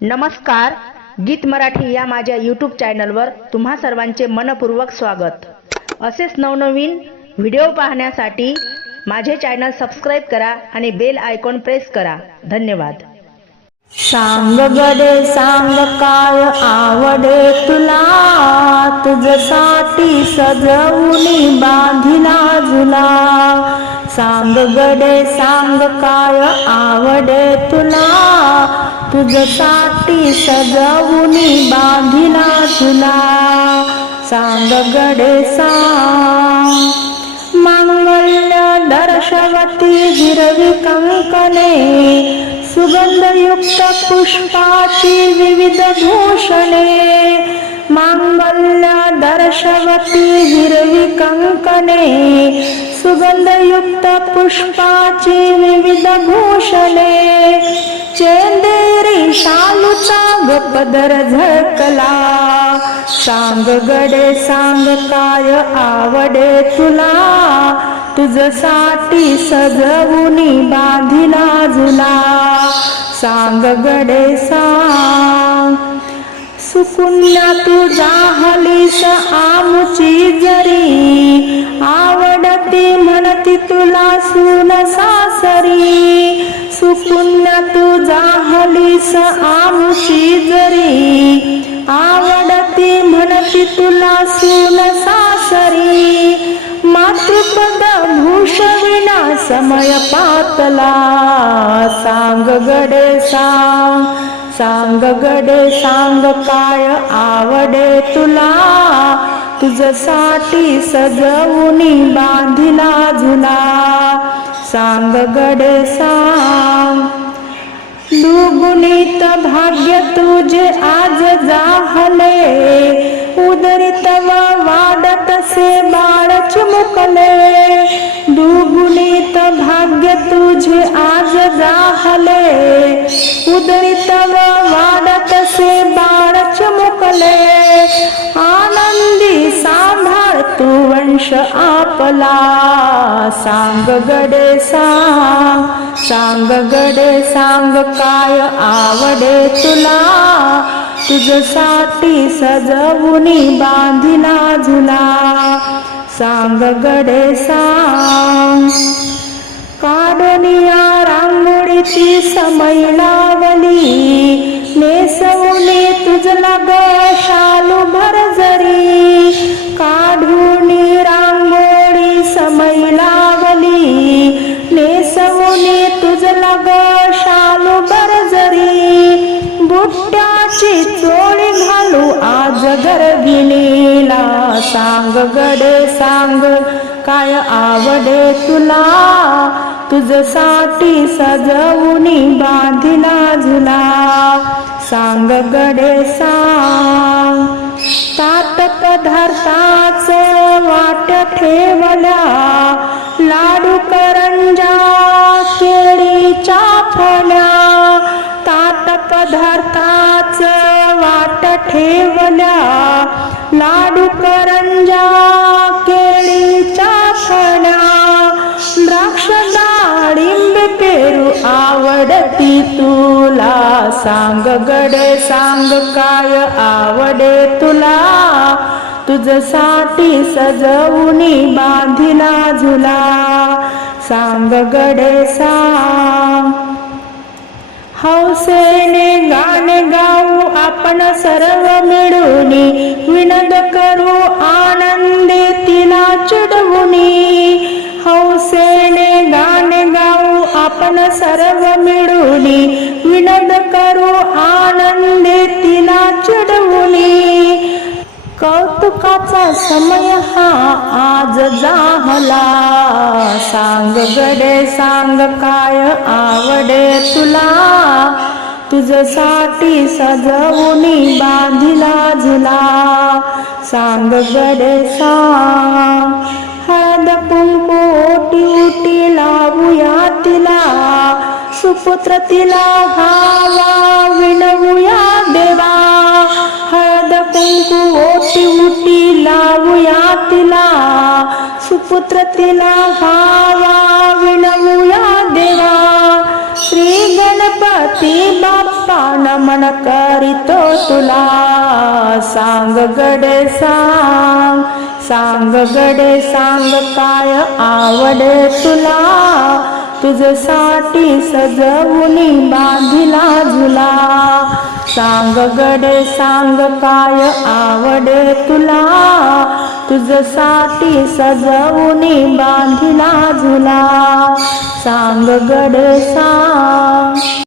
नमस्कार गीत मराठी या माझ्या यूट्यूब चॅनलवर तुम्हा सर्वांचे मनपूर्वक स्वागत. असेच नवनवीन व्हिडिओ पाहण्यासाठी माझे चॅनल सबस्क्राईब करा आणि बेल आयकॉन प्रेस करा. धन्यवाद. सांग गडे सांग काय आवडे तुला? तुझसाठी सजवून बांधिला झुला. सांग गडे सांग काय आवडे तुला? तुझसाठी सजवुनी बांधिला तुला. सांग गडे सांग मांगल्य दर्शवती हिरवी कंकणे सुगंधयुक्त पुष्पाची विविध भूषणे मांगल्य दर्शवती हिरवी कंकणे सुगंधयुक्त पुष्पाची विविध भूषणे चेंदेरी शालूचा गपदर झळकला. सांग गडे सांग काय आवडे तुला. तुझसाठी सजवुनी बांधिला झुला सांग गडे सांग. सुकुन्या तुझा हलीस आमची जरी. आवडती म्हणती तुला सून सासरी तू जाहलीस हलीस जरी आवडती म्हणती तुला सून सासरी. मातृपद भूषविना समय पातला. सांग गडे सांग सांग गडे सांग काय आवडे तुला. तुझसाठी सजवून बांधिला झुला सांग गडे सांग दुगुणित भाग्य तुझे आज जाहले. उदरित व वाढत से बाळ चिमुकले. दुगुणित भाग्य तुझे आज जाहले. उदरित व वाढत से बाळ चिमुकले. आनंदी सांभाळ तू वंश आपला. सांग गडे सांग सांग गडे सांग काय आवडे तुला? तुझसाठी सजवुनी बांधिला झुला सांग गडे सांग काढनिया रांगोळीची समय लावली नेसवणे तुझला ग नेसवली ग शालू बरजरी बुट्ट्याची चोळी घालू आज गर्भिणीला सांग गडे सांग काय आवडे तुला. तुझसाठी सजवूनी बांधिला झुला. सांग गडे सांग. तात पदार्थाच वाट ठेवल्या. लाडू करंजा ठेवल्या लाडू करंजा केळीच्या फळ्या द्राक्ष डाळिंब पेरू आवडती तुला. सांग गडे सांग काय आवडे तुला. तुझसाठी सजवूनी बांधिला झुला. सांग गडे सांग हौसेने गाणे गाऊ आपण सर्व मिळून विनद करू आनंदे तिला चिडवुनी. हौसेने गाणे गाऊ आपण सर्व मिळून विनद करू आनंदे तिला चिडवुनी. कौतुकाचा समय हा आज जाहला. सांग गडे सांग काय आवडे तुला? तुझसाठी सजवूनी बांधिला झुला. सांग गडे सांग हळद कुंकू ओटी उटी लावूया तिला. सुपुत्र तिला व्हावा विणवूया देवा. हळद कुंकू ओटी उटी लावूया तिला. सुपुत्र तिला व्हावा विणवूया देवा. गणपती बाप्पा नमन करीतो तुला. सांग गडे सांग सांग गडे सांग काय आवडे तुला. तुझसाठी सजवुनी बांधिला झुला. सांग गडे सांग काय आवडे तुला. तुझसाठी सजवुनी बांधिला झुला. सांग गडे सांग.